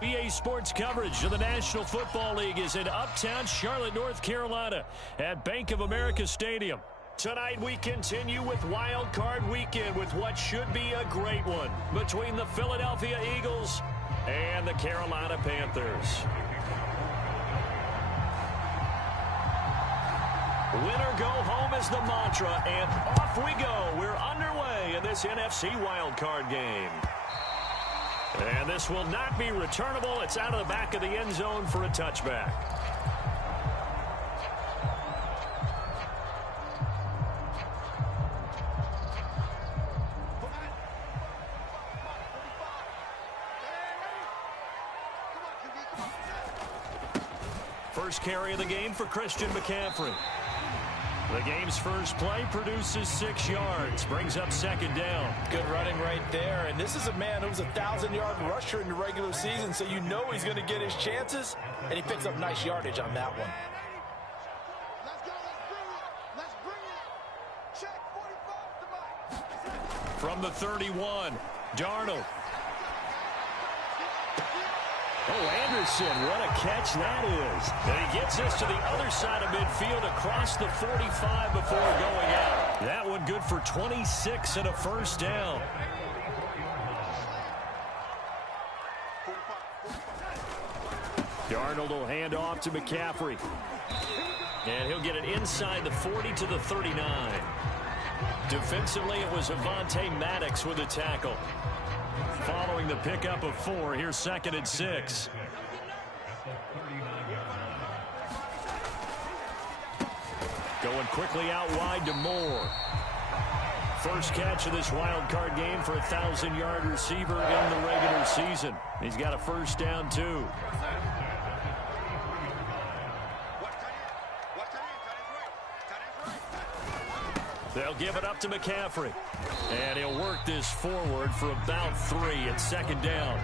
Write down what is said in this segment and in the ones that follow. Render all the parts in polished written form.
EA Sports coverage of the National Football League is in uptown Charlotte, North Carolina at Bank of America Stadium. Tonight we continue with Wild Card Weekend with what should be a great one between the Philadelphia Eagles and the Carolina Panthers. Win or go home is the mantra, and off we go. We're underway in this NFC Wild Card game. And this will not be returnable. It's out of the back of the end zone for a touchback. First carry of the game for Christian McCaffrey. The game's first play produces 6 yards, brings up second down. Good running right there, and this is a man who was a 1,000-yard rusher in the regular season, so you know he's going to get his chances, and he picks up nice yardage on that one. Let's bring it. Check 45 to Mike. From the 31, Darnold. Oh, Anderson, what a catch that is. And he gets us to the other side of midfield across the 45 before going out. That one good for 26 and a first down. Darnold will hand off to McCaffrey. And he'll get it inside the 40 to the 39. Defensively, it was Avonte Maddox with a tackle. Following the pickup of 4, here's 2nd and 6. Going quickly out wide to Moore. First catch of this wild card game for a 1,000-yard receiver in the regular season. He's got a first down, too. They'll give it up to McCaffrey. And he'll work this forward for about 3 at second down.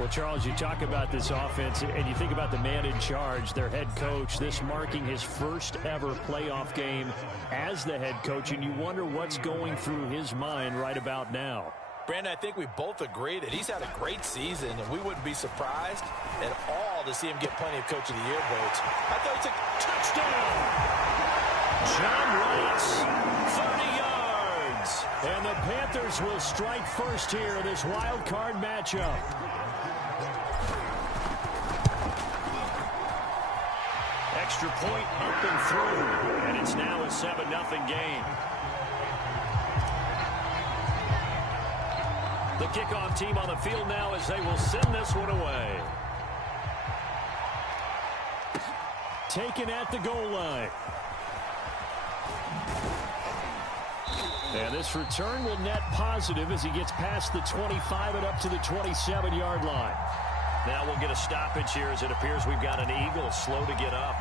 Well, Charles, you talk about this offense, and you think about the man in charge, their head coach, this marking his first ever playoff game as the head coach, and you wonder what's going through his mind right about now. Brandon, I think we both agree that he's had a great season, and we wouldn't be surprised at all to see him get plenty of Coach of the Year votes. I thought he took touchdown. John Wright, 30 yards. And the Panthers will strike first here in this wild card matchup. Extra point up and through. And it's now a 7-0 game. The kickoff team on the field now as they will send this one away. Taken at the goal line. And this return will net positive as he gets past the 25 and up to the 27-yard line. Now we'll get a stoppage here as it appears we've got an Eagle slow to get up.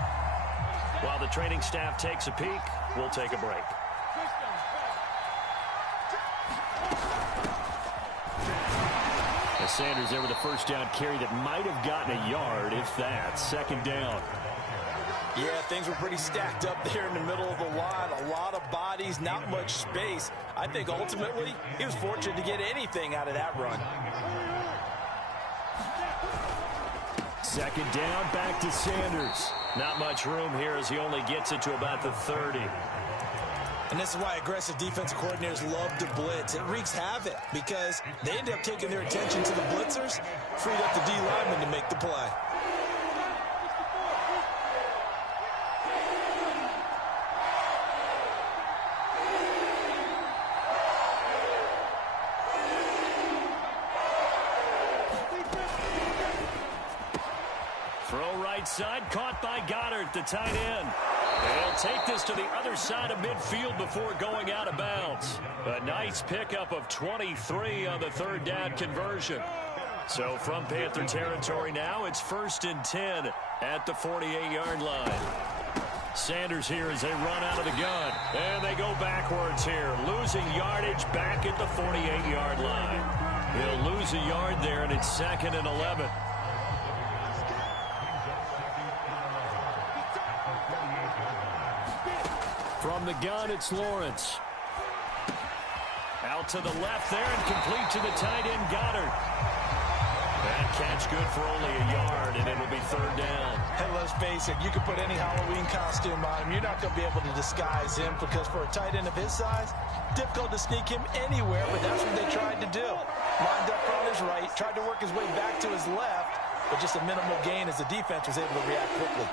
While the training staff takes a peek, we'll take a break. As Sanders there with a first down carry that might have gotten a yard, if that. Second down. Yeah, things were pretty stacked up there in the middle of the line. A lot of bodies, not much space. I think ultimately he was fortunate to get anything out of that run. Second down, back to Sanders. Not much room here as he only gets it to about the 30. And this is why aggressive defensive coordinators love to blitz. It wreaks havoc because they end up taking their attention to the blitzers, freed up the D lineman to make the play. Side caught by Goddard, the tight end. They'll take this to the other side of midfield before going out of bounds. A nice pickup of 23 on the third down conversion. So from Panther territory now, it's 1st and 10 at the 48-yard line. Sanders here as they run out of the gun. And they go backwards here, losing yardage back at the 48-yard line. He'll lose a yard there, and it's 2nd and 11. From the gun, it's Lawrence. Out to the left there and complete to the tight end, Goddard. That catch good for only a yard, and it'll be third down. And let's face it, you can put any Halloween costume on him. You're not going to be able to disguise him because for a tight end of his size, difficult to sneak him anywhere, but that's what they tried to do. Lined up on his right, tried to work his way back to his left, but just a minimal gain as the defense was able to react quickly.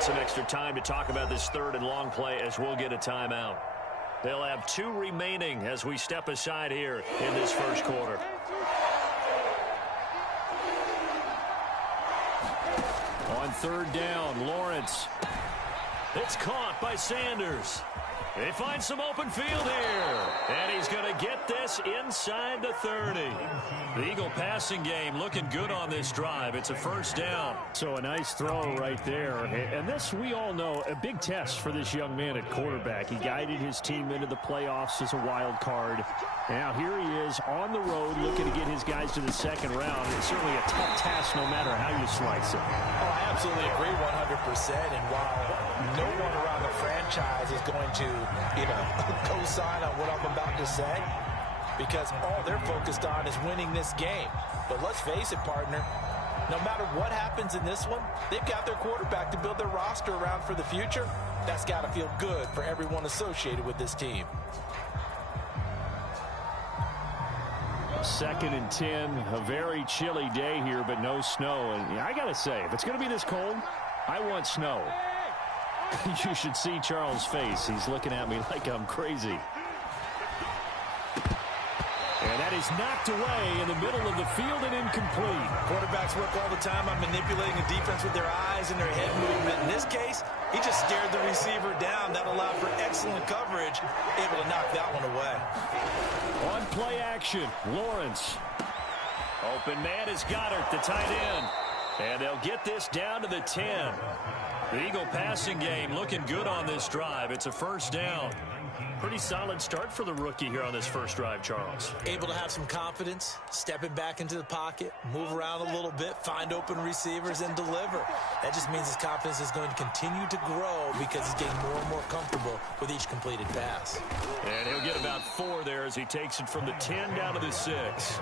Some extra time to talk about this third and long play as we'll get a timeout. They'll have 2 remaining as we step aside here in this first quarter. On third down, Lawrence. It's caught by Sanders. They find some open field here. And he's going to get this inside the 30. The Eagle passing game looking good on this drive. It's a first down. So a nice throw right there. And this, we all know, a big test for this young man at quarterback. He guided his team into the playoffs as a wild card. Now here he is on the road looking to get his guys to the second round. It's certainly a tough task no matter how you slice it. Oh, I absolutely agree 100%. And while no one around the franchise is going to, co-sign on what I'm about to say, because all they're focused on is winning this game. But let's face it, partner, no matter what happens in this one, they've got their quarterback to build their roster around for the future. That's got to feel good for everyone associated with this team. 2nd and 10, a very chilly day here, but no snow. And I got to say, if it's going to be this cold, I want snow. You should see Charles' face. He's looking at me like I'm crazy. And that is knocked away in the middle of the field and incomplete. Quarterbacks work all the time on manipulating the defense with their eyes and their head movement. In this case, he just stared the receiver down. That allowed for excellent coverage, able to knock that one away. On play action, Lawrence. Open man is Goddard, the tight end. And they'll get this down to the 10. The Eagle passing game looking good on this drive. It's a first down. Pretty solid start for the rookie here on this first drive, Charles. Able to have some confidence, stepping back into the pocket, move around a little bit, find open receivers, and deliver. That just means his confidence is going to continue to grow because he's getting more and more comfortable with each completed pass. And he'll get about 4 there as he takes it from the 10 down to the 6.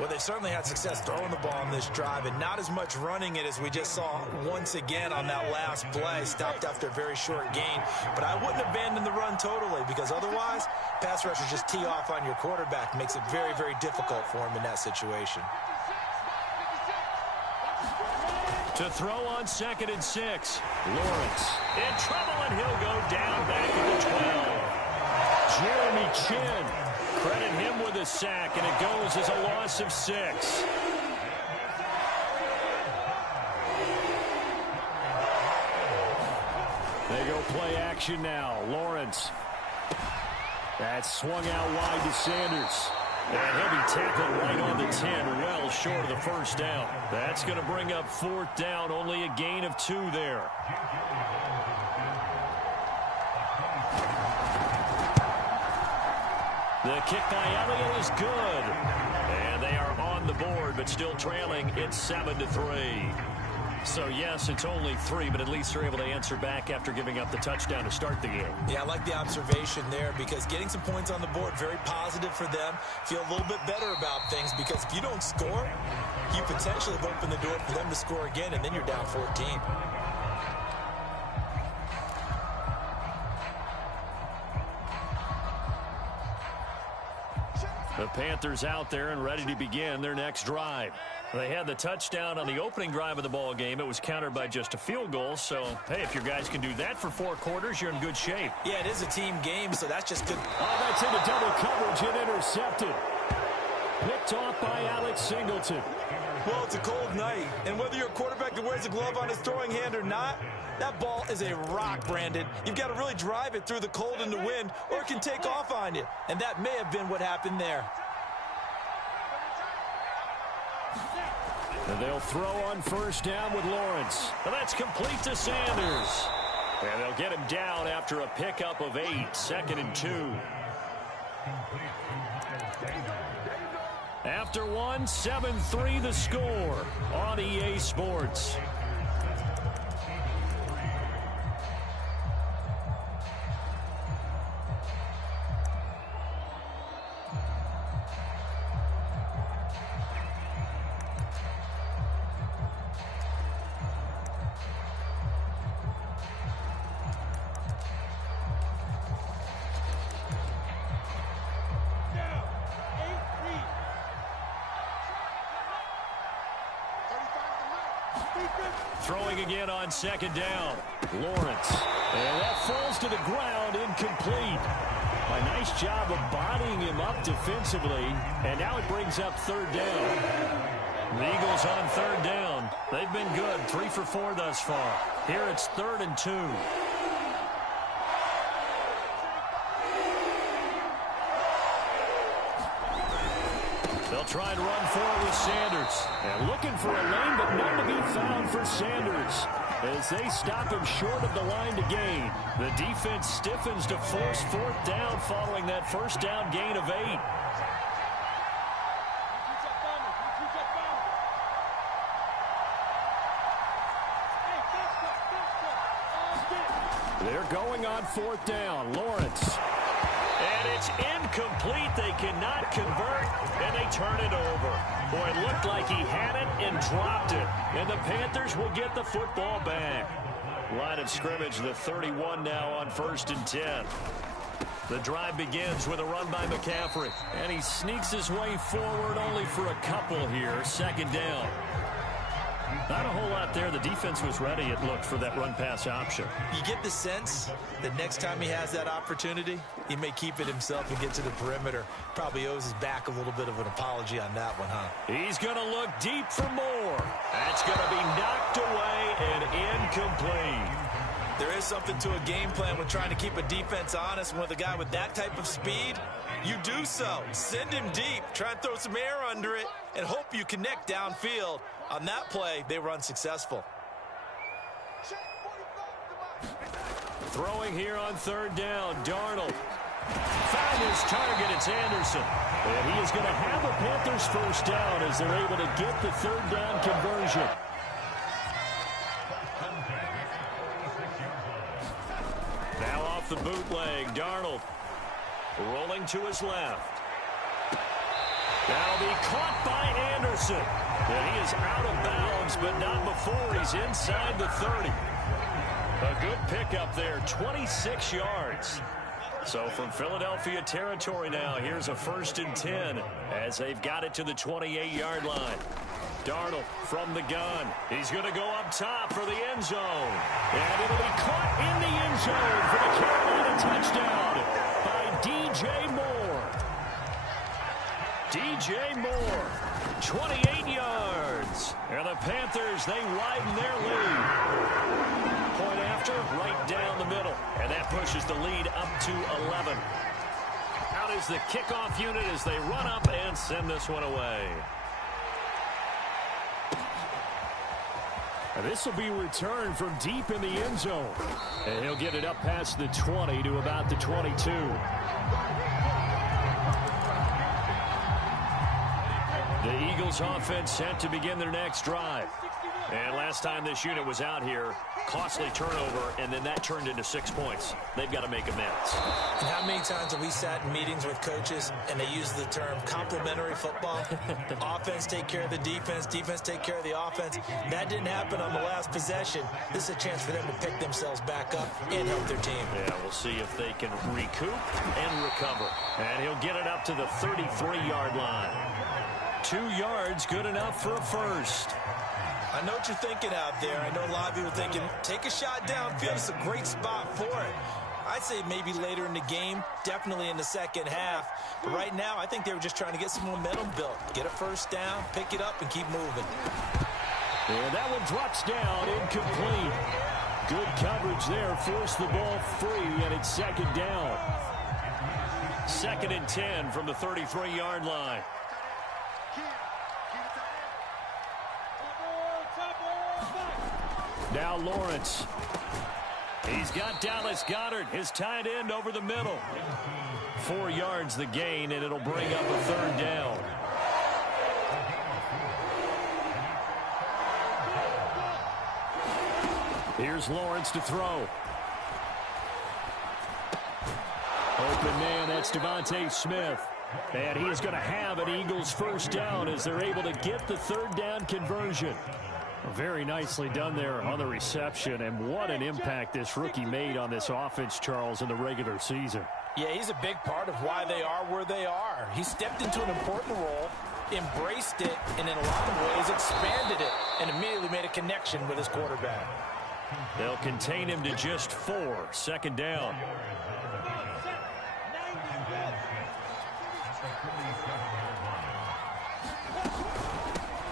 Well, they've certainly had success throwing the ball on this drive and not as much running it as we just saw once again on that last play. Stopped after a very short gain. But I wouldn't abandon the run totally because otherwise, pass rushers just tee off on your quarterback. Makes it very, very difficult for him in that situation. To throw on 2nd and 6. Lawrence in trouble, and he'll go down back at the 12. Jeremy Chin. Credit him with a sack, and it goes as a loss of 6. They go play action now. Lawrence. That's swung out wide to Sanders. And he'll be tackled right on the 10, well short of the first down. That's going to bring up 4th down, only a gain of 2 there. The kick by Elliott is good. And they are on the board, but still trailing. It's 7-3. So, yes, it's only 3, but at least they're able to answer back after giving up the touchdown to start the game. Yeah, I like the observation there because getting some points on the board, very positive for them. Feel a little bit better about things because if you don't score, you potentially have opened the door for them to score again, and then you're down 14. The Panthers out there and ready to begin their next drive. They had the touchdown on the opening drive of the ball game. It was countered by just a field goal. So, hey, if your guys can do that for 4 quarters, you're in good shape. Yeah, it is a team game, so that's just good. Oh, that's into double coverage and intercepted. Picked off by Alex Singleton. Well, it's a cold night, and whether you're a quarterback that wears a glove on his throwing hand or not, that ball is a rock, Brandon. You've got to really drive it through the cold and the wind, or it can take off on you. And that may have been what happened there. And they'll throw on first down with Lawrence. And that's complete to Sanders. And they'll get him down after a pickup of 8, 2nd and 2. After 1, 7-3 the score on EA Sports. Throwing again on second down. Lawrence. And that falls to the ground, incomplete. A nice job of bodying him up defensively. And now it brings up third down. The Eagles on third down. They've been good, 3 for 4 thus far. Here it's 3rd and 2. They'll try and run forward with Sanders. And looking for a lane, but none to be found for Sanders, as they stop him short of the line to gain. The defense stiffens to force 4th down following that first down gain of 8. They're going on 4th down. Lawrence. And it's incomplete. They cannot convert, and they turn it over. Boy, it looked like he had it and dropped it. And the Panthers will get the football back. Line of scrimmage, the 31 now on 1st and 10. The drive begins with a run by McCaffrey. And he sneaks his way forward only for a couple here. 2nd down. Not a whole lot there. The defense was ready, it looked, for that run-pass option. You get the sense that next time he has that opportunity, he may keep it himself and get to the perimeter. Probably owes his back a little bit of an apology on that one, huh? He's going to look deep for more. That's going to be knocked away and incomplete. There is something to a game plan when trying to keep a defense honest. With a guy with that type of speed, you do so. Send him deep. Try and throw some air under it and hope you connect downfield. On that play, they were unsuccessful. Throwing here on 3rd down, Darnold. Found his target, it's Anderson. And he is going to have a Panthers first down as they're able to get the 3rd down conversion. Now off the bootleg, Darnold rolling to his left. That'll be caught by Anderson. And he is out of bounds, but not before he's inside the 30. A good pickup there, 26 yards. So from Philadelphia territory now, here's a 1st and 10 as they've got it to the 28-yard line. Darnold from the gun. He's going to go up top for the end zone. And it'll be caught in the end zone for the Carolina touchdown by DJ Moore. DJ Moore, 28 yards. And the Panthers, they widen their lead. Point after, right down the middle. And that pushes the lead up to 11. Out is the kickoff unit as they run up and send this one away. And this will be returned from deep in the end zone. And he'll get it up past the 20 to about the 22. The Eagles offense set to begin their next drive. And last time this unit was out here, costly turnover, and then that turned into 6 points. They've got to make amends. And how many times have we sat in meetings with coaches and they use the term complementary football? Offense take care of the defense, defense take care of the offense. That didn't happen on the last possession. This is a chance for them to pick themselves back up and help their team. Yeah, we'll see if they can recoup and recover. And he'll get it up to the 33-yard line. 2 yards, good enough for a first. I know what you're thinking out there. I know a lot of people are thinking, take a shot downfield. It's a great spot for it. I'd say maybe later in the game, definitely in the second half. But right now, I think they were just trying to get some momentum built. Get a first down, pick it up, and keep moving. And that one drops down, incomplete. Good coverage there, forced the ball free, and it's 2nd down. 2nd and 10 from the 33-yard line. Now Lawrence. He's got Dallas Goedert, his tight end, over the middle. 4 yards the gain, and it'll bring up a 3rd down. Here's Lawrence to throw. Open man, that's Devontae Smith. And he is going to have an Eagles first down as they're able to get the 3rd down conversion. Very nicely done there on the reception, and what an impact this rookie made on this offense, Charles, in the regular season. Yeah, he's a big part of why they are where they are. He stepped into an important role. embraced it, and in a lot of ways expanded it, and immediately made a connection with his quarterback. They'll contain him to just 4. Second down.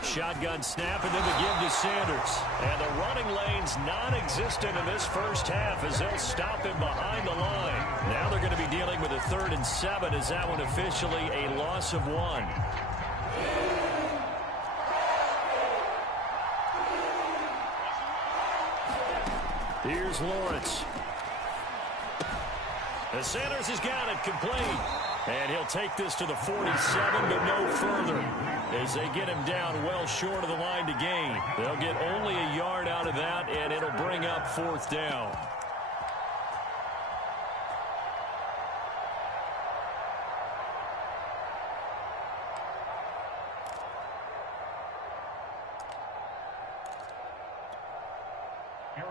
Shotgun snap, and then the give to Sanders. And the running lane's non-existent in this first half as they'll stop him behind the line. Now they're going to be dealing with a 3rd and 7 as that one officially a loss of 1. Here's Lawrence. And Sanders has got it complete. And he'll take this to the 47, but no further. As they get him down well short of the line to gain. They'll get only a yard out of that, and it'll bring up 4th down.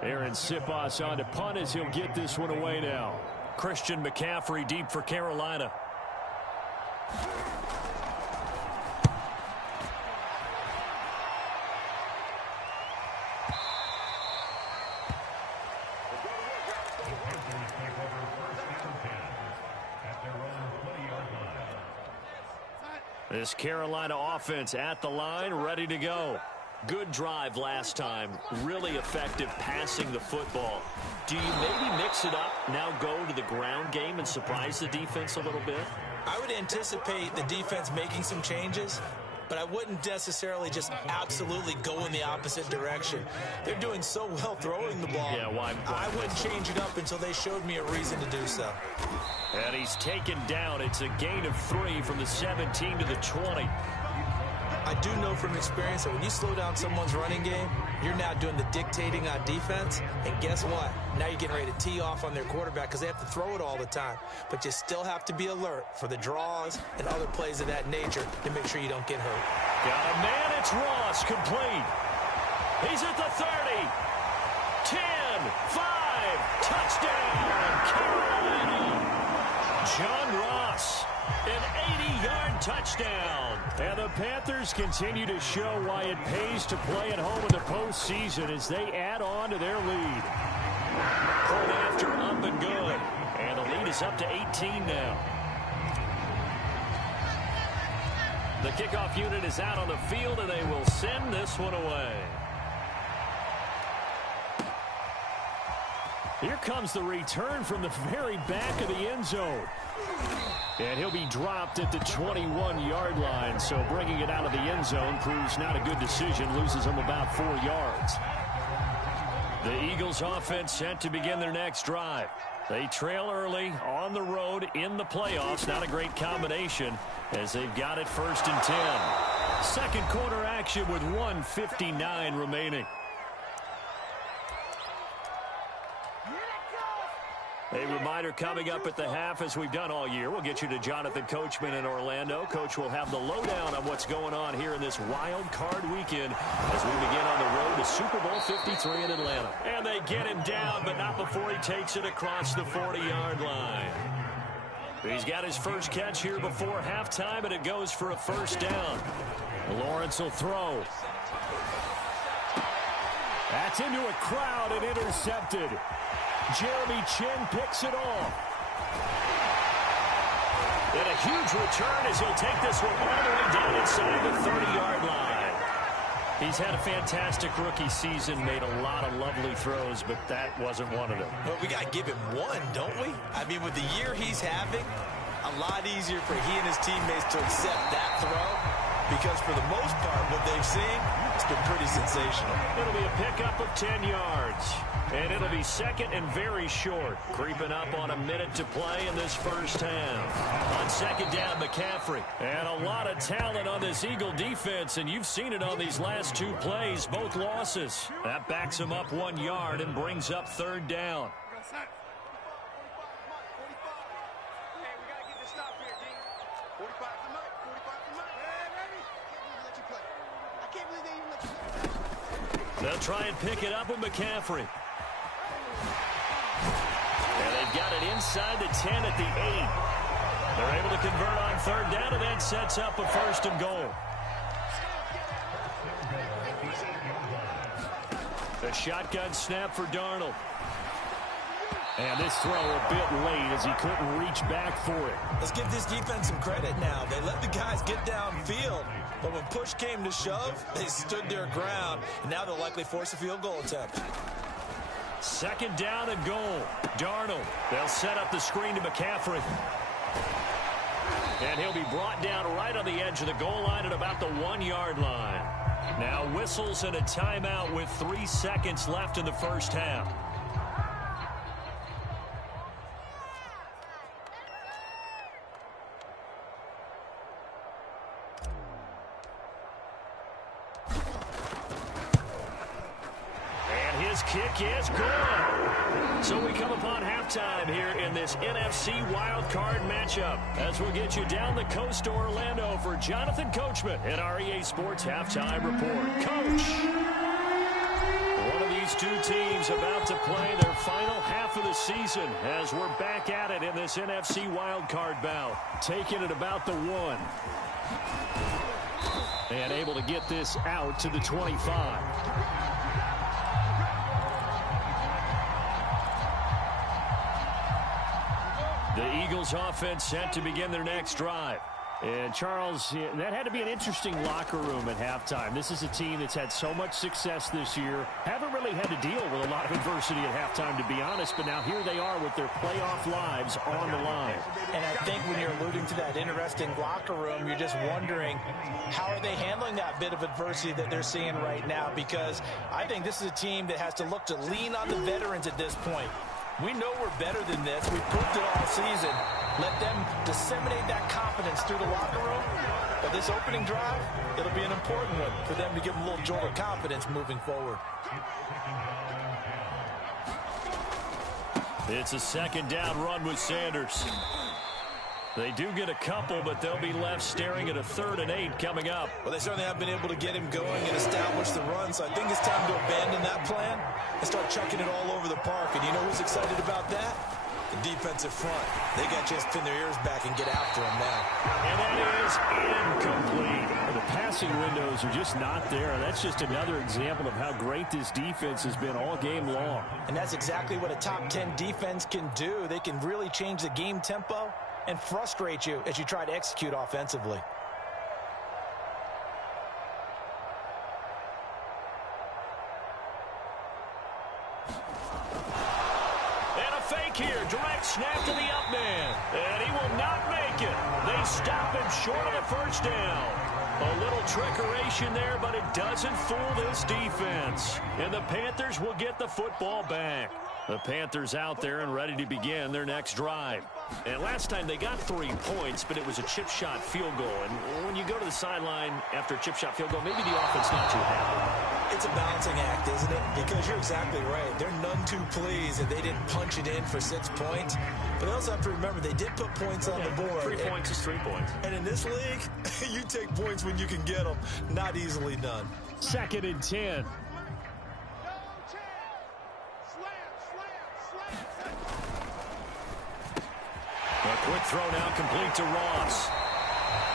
Aaron Siposs on to punt as he'll get this one away now. Christian McCaffrey deep for Carolina. This Carolina offense at the line, ready to go. Good drive last time. Really effective passing the football. Do you maybe mix it up, now go to the ground game and surprise the defense a little bit? I would anticipate the defense making some changes, but I wouldn't necessarily just absolutely go in the opposite direction. They're doing so well throwing the ball. Yeah, why I wouldn't change it up until they showed me a reason to do so. And he's taken down. It's a gain of 3 from the 17 to the 20. I do know from experience that when you slow down someone's running game, you're now doing the dictating on defense. And guess what? Now you're getting ready to tee off on their quarterback because they have to throw it all the time. But you still have to be alert for the draws and other plays of that nature to make sure you don't get hurt. Got a man. It's Ross. Complete. He's at the 30. 10. 5. Touchdown. Carolina. John Ross. An 80-yard touchdown. And the Panthers continue to show why it pays to play at home in the postseason as they add on to their lead. Point after up and good. And the lead is up to 18 now. The kickoff unit is out on the field, and they will send this one away. Here comes the return from the very back of the end zone. And he'll be dropped at the 21-yard line, so bringing it out of the end zone proves not a good decision, loses him about 4 yards. The Eagles offense set to begin their next drive. They trail early on the road in the playoffs. Not a great combination as they've got it 1st and 10. Second quarter action with 1:59 remaining. A reminder coming up at the half, as we've done all year. We'll get you to Jonathan Coachman in Orlando. Coach will have the lowdown on what's going on here in this wild card weekend as we begin on the road to Super Bowl 53 in Atlanta. And they get him down, but not before he takes it across the 40-yard line. He's got his first catch here before halftime, and it goes for a 1st down. Lawrence will throw. That's into a crowd and intercepted. Jeremy Chin picks it off. And a huge return as he'll take this one all the way down inside the 30-yard line. He's had a fantastic rookie season, made a lot of lovely throws, but that wasn't one of them. Well, we got to give him one, don't we? I mean, with the year he's having, a lot easier for he and his teammates to accept that throw because for the most part, what they've seen, it's been pretty sensational. It'll be a pickup of 10 yards. And it'll be second and very short. Creeping up on a minute to play in this first half. On second down, McCaffrey. And a lot of talent on this Eagle defense, and you've seen it on these last 2 plays, both losses. That backs him up 1 yard and brings up 3rd down. They'll try and pick it up with McCaffrey. And they've got it inside the 10 at the 8. They're able to convert on 3rd down, and that sets up a 1st and goal. A shotgun snap for Darnold. And this throw a bit late as he couldn't reach back for it. Let's give this defense some credit now. They let the guys get downfield, but when push came to shove, they stood their ground, and now they'll likely force a field goal attempt. Second down and goal. Darnold. They'll set up the screen to McCaffrey. And he'll be brought down right on the edge of the goal line at about the 1-yard line. Now whistles and a timeout with 3 seconds left in the first half. And his kick is good. So we come upon halftime here in this NFC wildcard matchup as we'll get you down the coast to Orlando for Jonathan Coachman at our EA Sports Halftime Report. Coach, one of these two teams about to play their final half of the season as we're back at it in this NFC wildcard bout. Taking it about the 1. And able to get this out to the 25. The Eagles offense set to begin their next drive. And Charles, that had to be an interesting locker room at halftime. This is a team that's had so much success this year. Haven't really had to deal with a lot of adversity at halftime, to be honest. But now here they are with their playoff lives on the line. And I think when you're alluding to that interesting locker room, you're just wondering how are they handling that bit of adversity that they're seeing right now? Because I think this is a team that has to look to lean on the veterans at this point. We know we're better than this. We've proved it all season. Let them disseminate that confidence through the locker room. But this opening drive, it'll be an important one for them to give them a little jolt of confidence moving forward. It's a second down run with Sanders. They do get a couple, but they'll be left staring at a 3rd and 8 coming up. Well, they certainly have been able to get him going and establish the run, so I think it's time to abandon that plan and start chucking it all over the park. And you know who's excited about that? The defensive front. They got to just pin their ears back and get after him now. And that is incomplete. The passing windows are just not there. That's just another example of how great this defense has been all game long. And that's exactly what a top 10 defense can do. They can really change the game tempo and frustrate you as you try to execute offensively. And a fake here. Direct snap to the up man. And he will not make it. They stop him short of the first down. A little trickeration there, but it doesn't fool this defense. And the Panthers will get the football back. The Panthers out there and ready to begin their next drive. And last time they got 3 points, but it was a chip shot field goal. And when you go to the sideline after a chip shot field goal, maybe the offense not too happy. It's a balancing act, isn't it? Because you're exactly right. They're none too pleased that they didn't punch it in for 6 points. But they also have to remember they did put points on the board. 3 points is 3 points. And in this league, you take points when you can get them. Not easily done. 2nd and 10. A quick throw now complete to Ross.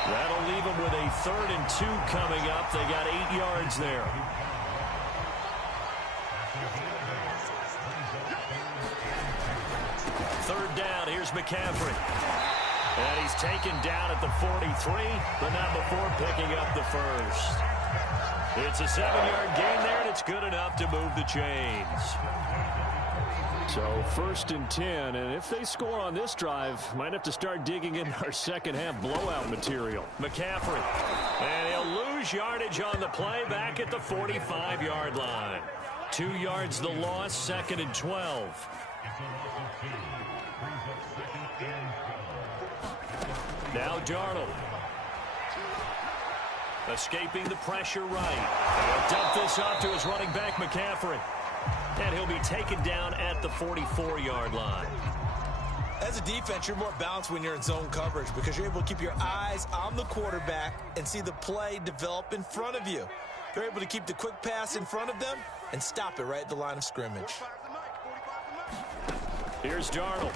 That'll leave them with a 3rd and 2 coming up. They got 8 yards there. Third down, here's McCaffrey. And he's taken down at the 43, but not before picking up the first. It's a 7-yard gain there, and it's good enough to move the chains. So 1st and 10, and if they score on this drive, might have to start digging in our second half blowout material. McCaffrey, and he'll lose yardage on the play back at the 45-yard line. 2 yards the loss, 2nd and 12. Now Darnold. Escaping the pressure right. He'll dump this off to his running back, McCaffrey. And he'll be taken down at the 44-yard line. As a defense, you're more balanced when you're in zone coverage because you're able to keep your eyes on the quarterback and see the play develop in front of you. They're able to keep the quick pass in front of them and stop it right at the line of scrimmage. Here's Darnold.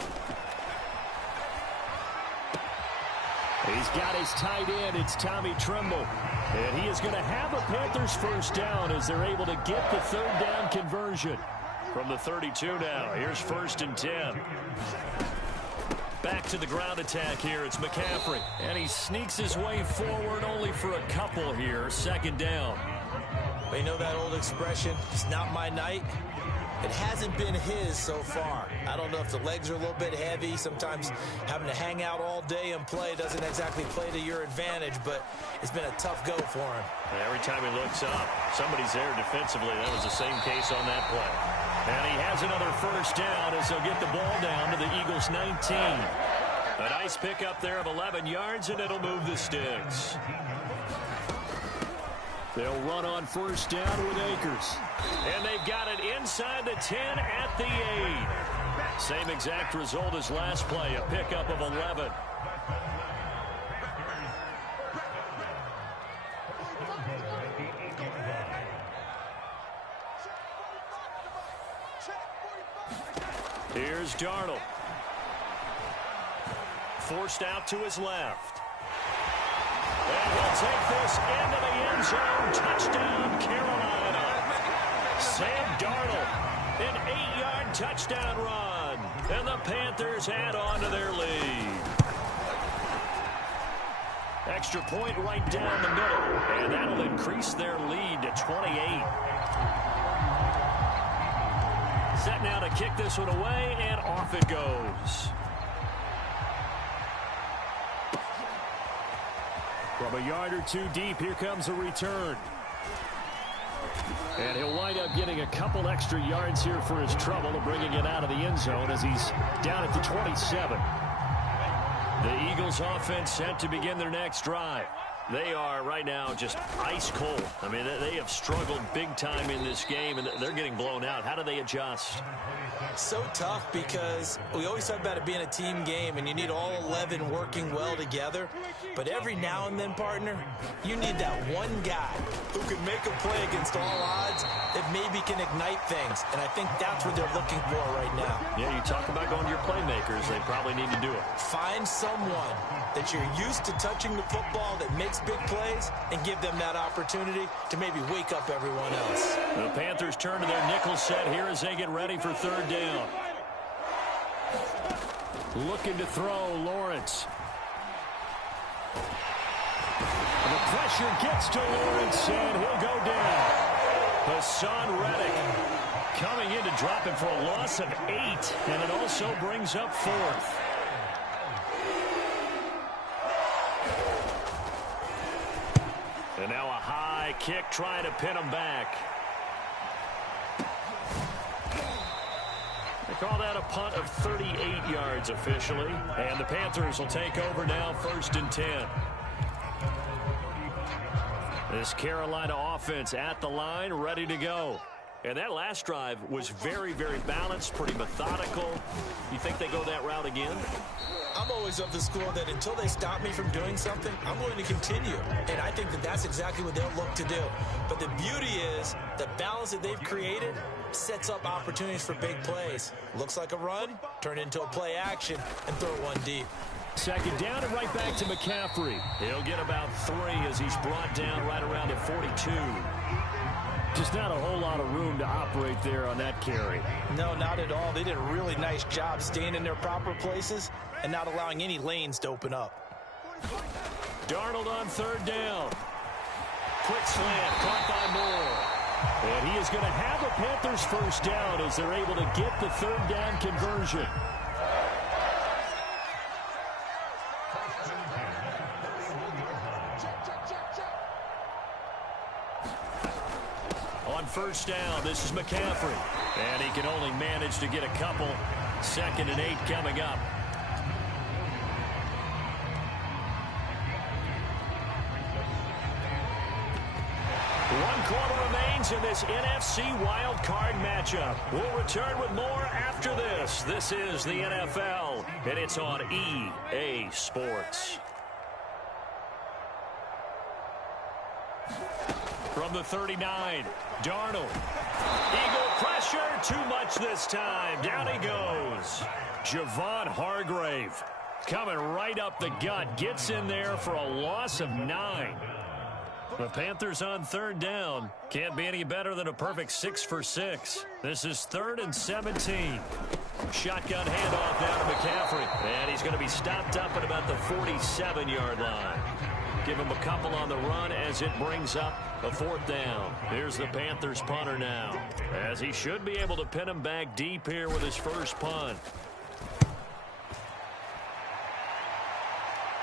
He's got his tight end. It's Tommy Tremble. And he is going to have a Panthers first down as they're able to get the third down conversion. From the 32 now, here's 1st and 10. Back to the ground attack here. It's McCaffrey. And he sneaks his way forward only for a couple here. 2nd down. You know that old expression, it's not my night? It hasn't been his so far. I don't know if the legs are a little bit heavy. Sometimes having to hang out all day and play doesn't exactly play to your advantage, but it's been a tough go for him. And every time he looks up, somebody's there defensively. That was the same case on that play. And he has another first down as they'll get the ball down to the Eagles' 19. A nice pickup there of 11 yards, and it'll move the sticks. They'll run on first down with Akers. And they've got it inside the 10 at the 8. Same exact result as last play, a pickup of 11. Here's Darnold. Forced out to his left. And he'll take this into the end zone. Touchdown, Carolina. Sam Darnold, an 8-yard touchdown run. And the Panthers add on to their lead. Extra point right down the middle. And that'll increase their lead to 28. Set now to kick this one away, and off it goes. From a yard or two deep, here comes a return. And he'll wind up getting a couple extra yards here for his trouble of bringing it out of the end zone as he's down at the 27. The Eagles offense set to begin their next drive. They are right now just ice cold. I mean, they have struggled big time in this game, and they're getting blown out. How do they adjust? So tough because we always talk about it being a team game, and you need all 11 working well together. But every now and then, partner, you need that one guy who can make a play against all odds that maybe can ignite things. And I think that's what they're looking for right now. Yeah, you talk about going to your playmakers. They probably need to do it. Find someone that you're used to touching the football that makes big plays and give them that opportunity to maybe wake up everyone else. The Panthers turn to their nickel set here as they get ready for third down. Looking to throw, Lawrence. The pressure gets to Lawrence, and he'll go down. Hassan Reddick coming in to drop him for a loss of 8, and it also brings up 4th. And now a high kick trying to pin him back. They call that a punt of 38 yards officially. And the Panthers will take over now, 1st and 10. This Carolina offense at the line, ready to go. And that last drive was very, very balanced, pretty methodical. You think they go that route again? I'm always of the school that until they stop me from doing something, I'm going to continue. And I think that that's exactly what they'll look to do. But the beauty is the balance that they've created sets up opportunities for big plays. Looks like a run, turn into a play action, and throw one deep. 2nd down and right back to McCaffrey. He'll get about 3 as he's brought down right around at 42. Just not a whole lot of room to operate there on that carry. No, not at all. They did a really nice job staying in their proper places and not allowing any lanes to open up. Darnold on 3rd down. Quick slant, caught by Moore. And he is going to have a Panthers first down as they're able to get the 3rd down conversion. On 1st down, this is McCaffrey. And he can only manage to get a couple. 2nd and 8 coming up. One quarter remains in this NFC wildcard matchup. We'll return with more after this. This is the NFL, and it's on EA Sports. From the 39, Darnold. Eagle pressure, too much this time. Down he goes. Javon Hargrave coming right up the gut. Gets in there for a loss of 9. The Panthers on third down. Can't be any better than a perfect 6 for 6. This is 3rd and 17. Shotgun handoff down to McCaffrey. And he's going to be stopped up at about the 47-yard line. Give him a couple on the run as it brings up a 4th down. Here's the Panthers punter now, as he should be able to pin him back deep here with his first punt.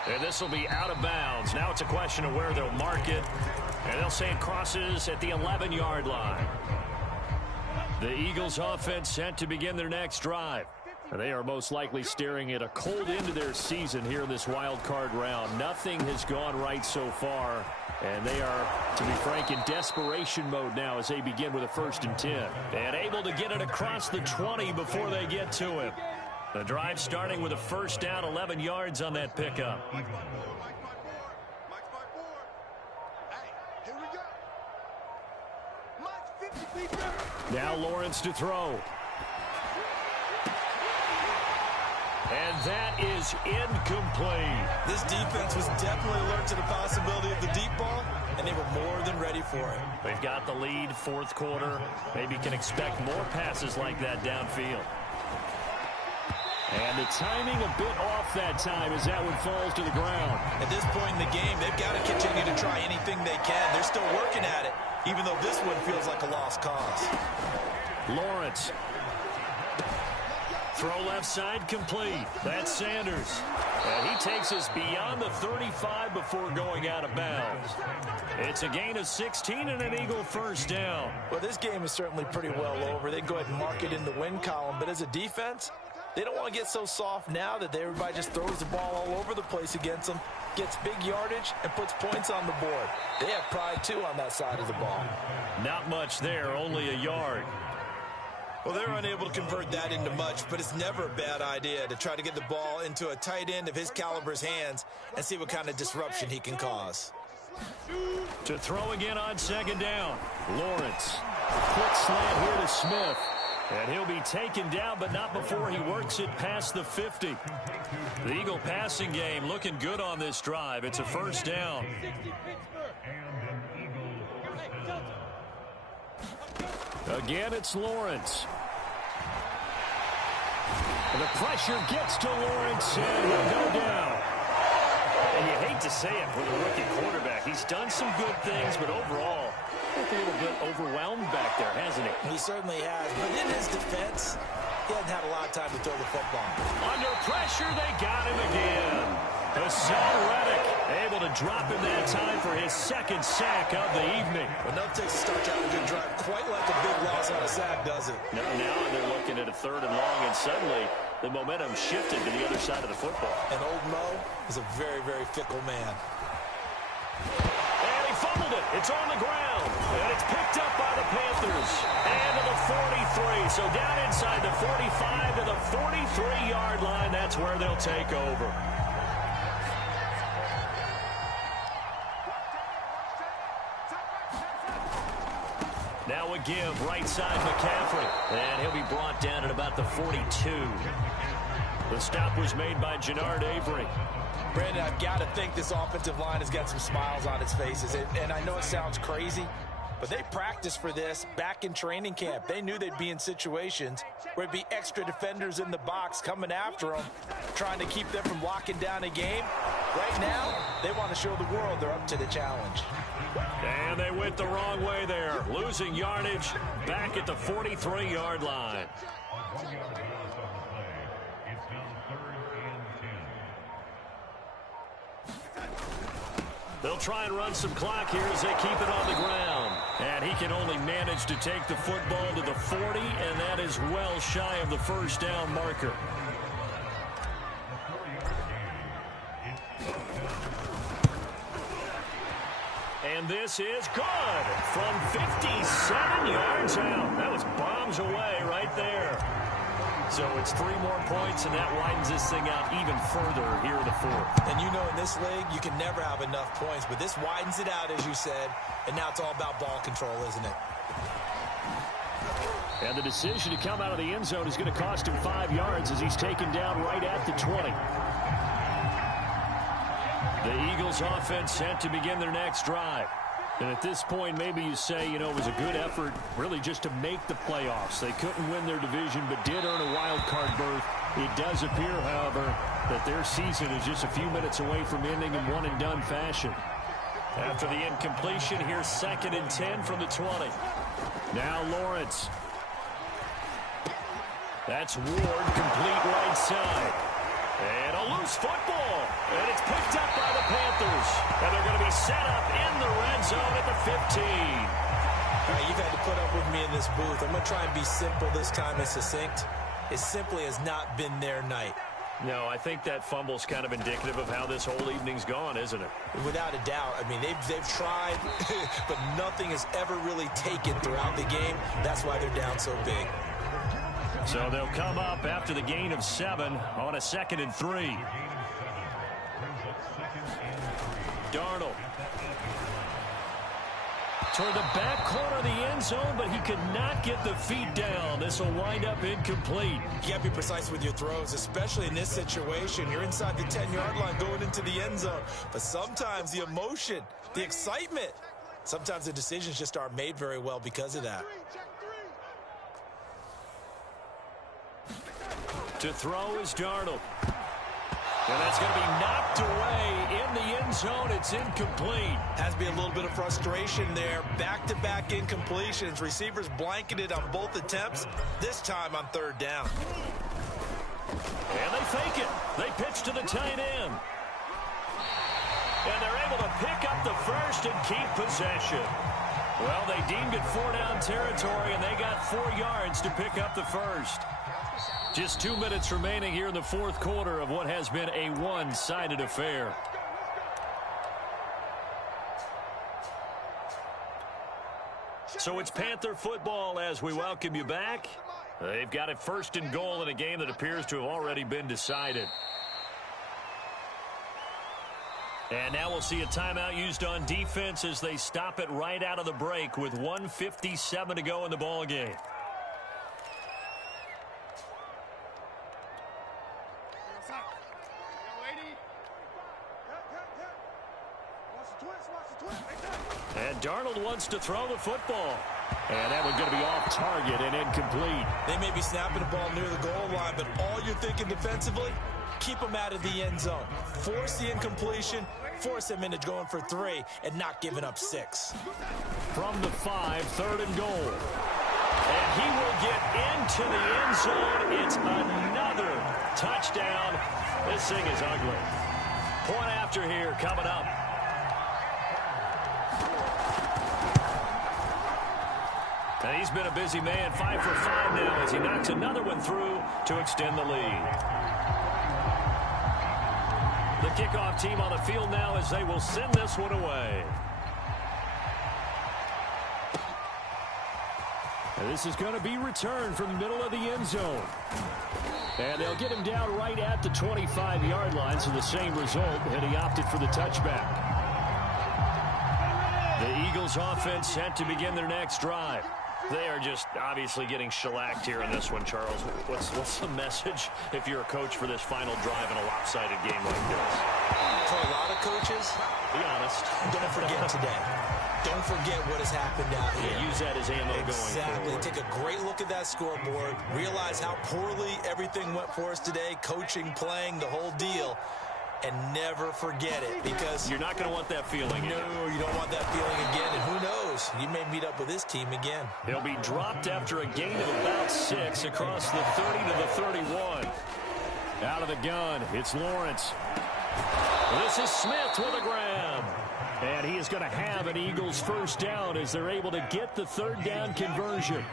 And this will be out of bounds. Now it's a question of where they'll mark it. And they'll say it crosses at the 11-yard line. The Eagles offense set to begin their next drive. And they are most likely staring at a cold end to their season here in this wild card round. Nothing has gone right so far. And they are, to be frank, in desperation mode now as they begin with a 1st and 10. And able to get it across the 20 before they get to him. The drive starting with a 1st down, 11 yards on that pickup. Now Lawrence to throw. And that is incomplete. This defense was definitely alert to the possibility of the deep ball, and they were more than ready for it. They've got the lead, 4th quarter. Maybe can expect more passes like that downfield. And the timing a bit off that time as that one falls to the ground. At this point in the game, they've got to continue to try anything they can. They're still working at it, even though this one feels like a lost cause. Lawrence. Throw left side complete. That's Sanders. And he takes us beyond the 35 before going out of bounds. It's a gain of 16 and an Eagle 1st down. Well, this game is certainly pretty well over. They go ahead and mark it in the win column. But as a defense, they don't want to get so soft now that everybody just throws the ball all over the place against them, gets big yardage, and puts points on the board. They have pride, too, on that side of the ball. Not much there, only a yard. Well, they're unable to convert that into much, but it's never a bad idea to try to get the ball into a tight end of his caliber's hands and see what kind of disruption he can cause. To throw again on 2nd down. Lawrence. Quick slant here to Smith. And he'll be taken down, but not before he works it past the 50. The Eagle passing game looking good on this drive. It's a 1st down. Again, it's Lawrence. And the pressure gets to Lawrence, and he'll go down. And you hate to say it with a rookie quarterback. He's done some good things, but overall, a little bit overwhelmed back there, hasn't he? He certainly has, but in his defense, he hasn't had a lot of time to throw the football. Under pressure, they got him again. Hassan Reddick able to drop him that time for his 2nd sack of the evening. Well, nothing takes a start out a good drive quite like a big loss on a sack, does it? Now they're looking at a 3rd and long, and suddenly the momentum shifted to the other side of the football. And old Mo is a very, very fickle man. And he fumbled it. It's on the ground. And it's picked up by the Panthers. And to the 43. So down inside the 45 to the 43-yard line. That's where they'll take over. Now a give, right side McCaffrey. And he'll be brought down at about the 42. The stop was made by Jannard Avery. Brandon, I've got to think this offensive line has got some smiles on its faces. And I know it sounds crazy, but they practiced for this back in training camp. They knew they'd be in situations where it'd be extra defenders in the box coming after them, trying to keep them from locking down a game. Right now, they want to show the world they're up to the challenge. And they went the wrong way there, losing yardage back at the 43-yard line. They'll try and run some clock here as they keep it on the ground. And he can only manage to take the football to the 40, and that is well shy of the 1st down marker. And this is good from 57 yards out. That was bombs away right there. So it's 3 more points, and that widens this thing out even further here in the 4th. And you know in this league, you can never have enough points, but this widens it out, as you said, and now it's all about ball control, isn't it? And the decision to come out of the end zone is going to cost him 5 yards as he's taken down right at the 20. The Eagles offense set to begin their next drive. And at this point, maybe you say, you know, it was a good effort really just to make the playoffs. They couldn't win their division, but did earn a wild card berth. It does appear, however, that their season is just a few minutes away from ending in one-and-done fashion. After the incompletion, here's 2nd and 10 from the 20. Now Lawrence. That's Ward, complete right side. And a loose football. And it's picked up by the Panthers. And they're going to be set up in the red zone at the 15. All right, you've had to put up with me in this booth. I'm going to try and be simple this time and succinct. It simply has not been their night. No, I think that fumble's kind of indicative of how this whole evening's gone, isn't it? Without a doubt. I mean, they've tried, but nothing has ever really taken throughout the game. That's why they're down so big. So they'll come up after the gain of 7 on a 2nd and 3. Darnold. Toward the back corner of the end zone, but he could not get the feet down. This will wind up incomplete. You got to be precise with your throws, especially in this situation. You're inside the 10-yard line going into the end zone. But sometimes the emotion, the excitement, sometimes the decisions just aren't made very well because of that. To throw is Darnold. And that's going to be knocked away in the end zone. It's incomplete. Has to be a little bit of frustration there. Back-to-back incompletions. Receivers blanketed on both attempts, this time on 3rd down. And they fake it. They pitch to the tight end. And they're able to pick up the first and keep possession. Well, they deemed it 4-down territory, and they got 4 yards to pick up the first. Just 2 minutes remaining here in the 4th quarter of what has been a one-sided affair. So it's Panther football as we welcome you back. They've got it 1st and goal in a game that appears to have already been decided. And now we'll see a timeout used on defense as they stop it right out of the break with 1:57 to go in the ball game. And Darnold wants to throw the football. And that one's going to be off target and incomplete. They may be snapping the ball near the goal line, but all you're thinking defensively, keep them out of the end zone. Force the incompletion, force them into going for 3, and not giving up 6. From the 5, 3rd and goal. And he will get into the end zone. It's another touchdown. This thing is ugly. Point after here coming up. And he's been a busy man, 5 for 5 now as he knocks another one through to extend the lead. The kickoff team on the field now as they will send this one away. And this is going to be returned from the middle of the end zone. And they'll get him down right at the 25-yard line, so the same result, and he opted for the touchback. The Eagles offense set to begin their next drive. They are just obviously getting shellacked here in this one, Charles. What's the message if you're a coach for this final drive in a lopsided game like this? For a lot of coaches, be honest. Don't forget today. Don't forget what has happened out here. Yeah, use that as ammo going forward. Take a great look at that scoreboard. Realize how poorly everything went for us today. Coaching, playing, the whole deal. And never forget it, because you're not going to want that feeling again. No, you don't want that feeling again. And who knows? You may meet up with this team again. He'll be dropped after a gain of about 6 across the 30 to the 31. Out of the gun, it's Lawrence. This is Smith with a grab. And he is going to have an Eagles first down as they're able to get the 3rd down conversion.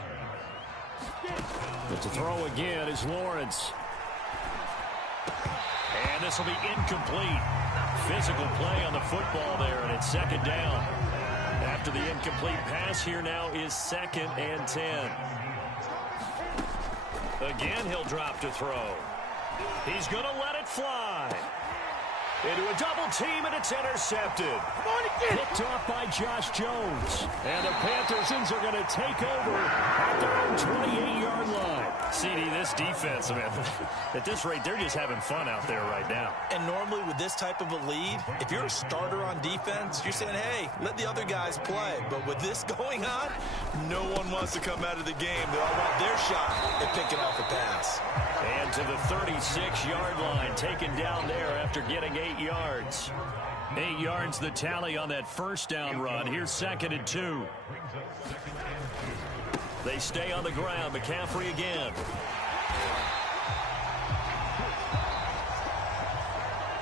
But to throw again is Lawrence. And this will be incomplete. Physical play on the football there, and it's 2nd down. After the incomplete pass, here now is 2nd and 10. Again, he'll drop to throw. He's going to let it fly. Into a double team, and it's intercepted. Picked off by Josh Jones. And the Panthers are going to take over at their own 28-yard line. CD, this defense, man, at this rate, they're just having fun out there right now. And normally with this type of a lead, if you're a starter on defense, you're saying, hey, let the other guys play. But with this going on, no one wants to come out of the game. They all want their shot at picking off a pass. And to the 36-yard line, taken down there after getting 8 yards. 8 yards the tally on that first down run. Here's 2nd and 2. They stay on the ground. McCaffrey again.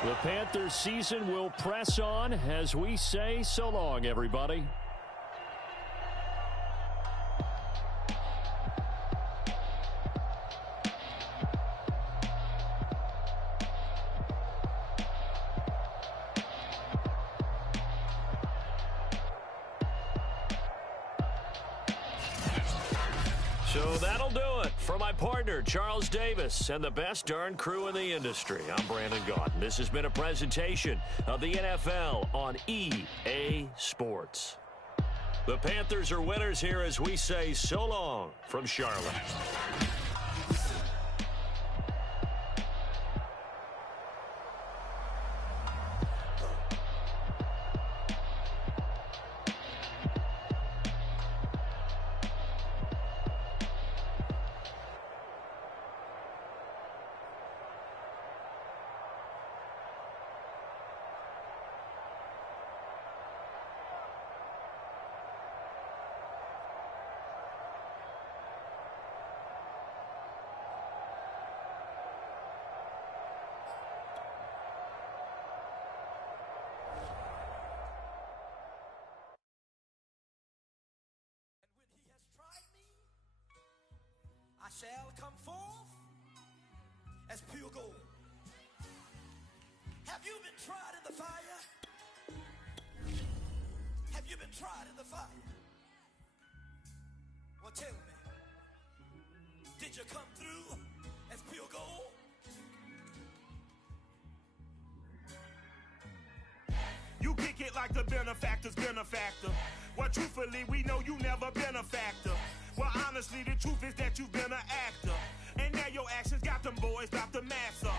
The Panthers season will press on as we say so long, everybody. So that'll do it for my partner, Charles Davis, and the best darn crew in the industry. I'm Brandon Gaudin. This has been a presentation of the NFL on EA Sports. The Panthers are winners here as we say so long from Charlotte. Shall come forth as pure gold. Have you been tried in the fire? Have you been tried in the fire? Well, tell me, did you come through as pure gold? You kick it like the benefactor's benefactor. Well, truthfully, we know you never been a factor. Well, honestly, the truth is that you've been an actor. And now your actions got them boys dropped the mask up.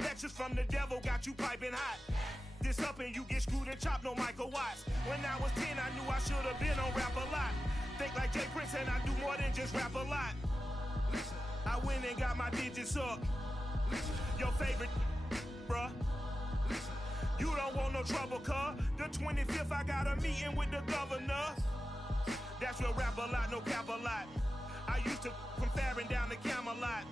Lectures from the devil got you piping hot. This up and you get screwed and chopped, no Michael Watts. When I was 10, I knew I should have been on rap a lot. Think like Jay Prince and I do more than just rap a lot. I went and got my digits up. Your favorite, bruh. You don't want no trouble, cuz. The 25th, I got a meeting with the governor. That's real rap a lot, no cap a lot. I used to from Farron down to Camelot.